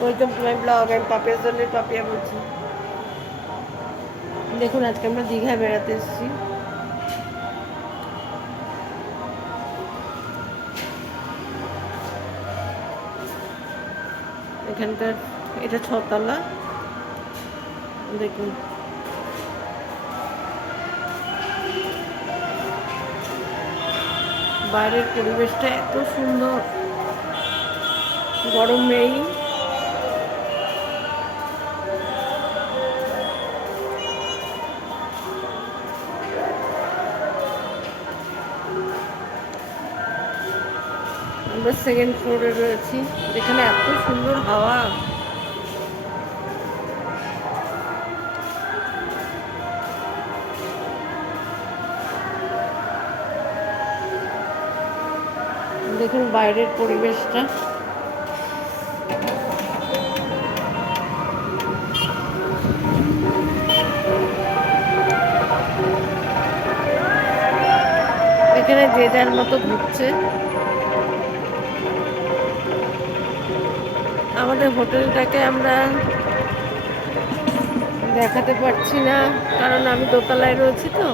Welcome to my blog, আমি পাপিয়ার জন্য পাপিয়া বলছি। দেখুন, আজকে আমরা দীঘায় বেড়াতে এসেছি। এখানকার, এটা ছতলা। দেখুন। বাইরের পরিবেশটা এত সুন্দর। গরম নেই। আমরা সেকেন্ড ফ্লোরে রয়েছি। যেখানে এত সুন্দর হাওয়া। দেখুন বাইরের পরিবেশটা। এখানে যে যার মতো ঘুরছে। আমাদের হোটেলটাকে আমরা দেখাতে পারছি না, কারণ আমি দোতলায় রয়েছি তো।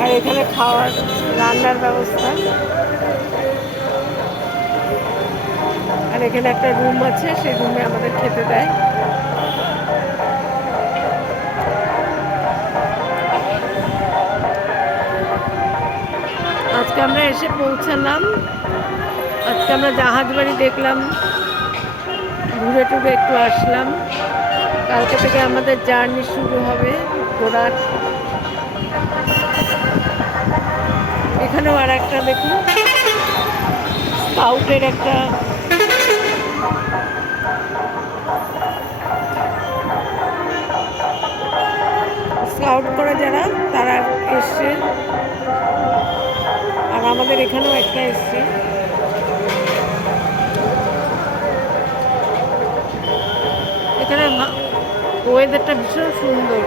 আর এখানে খাওয়ার, রান্নার ব্যবস্থা। আর এখানে একটা রুম আছে, সেই রুমে আমাদের খেতে দেয়। আমরা এসে পৌঁছালাম। আজকে আমরা জাহাজ বাড়ি দেখলাম। ঘুরে টুরে একটু আসলাম। কালকে থেকে আমাদের জার্নি শুরু হবে ঘোরার। এখানেও আর একটা দেখুন। স্কাউটের একটা আমাদের এখানেও একটা এসছে। এখানে ওয়েদারটা ভীষণ সুন্দর।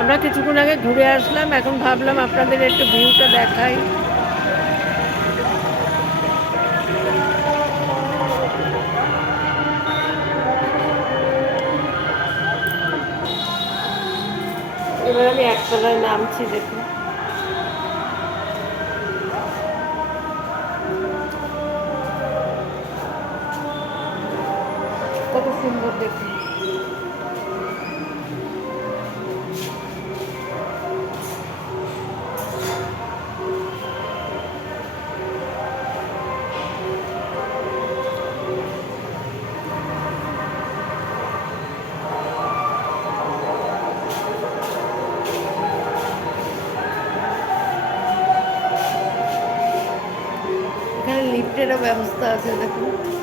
আমরা কিছুক্ষণ আগে ঘুরে আসলাম, এখন ভাবলাম আপনাদের একটু ভিউটা দেখাই। এবার আমি একতলায় নামছি দেখুন। কত সুন্দর দেখুন। এখানে লিফটেরও ব্যবস্থা আছে দেখুন।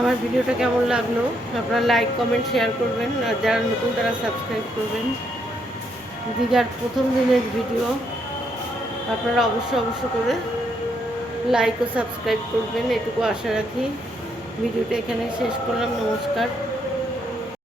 আমার ভিডিওটা কেমন লাগল? আপনারা লাইক কমেন্ট শেয়ার করবেন। আর যারা নতুন, তারা সাবস্ক্রাইব করবেন। দীঘার প্রথম দিনের ভিডিও। আপনারা অবশ্য অবশ্য করে লাইক ও সাবস্ক্রাইব করবেন। এটুকু আশা রাখি। ভিডিওটা এখানে শেষ করলাম। নমস্কার।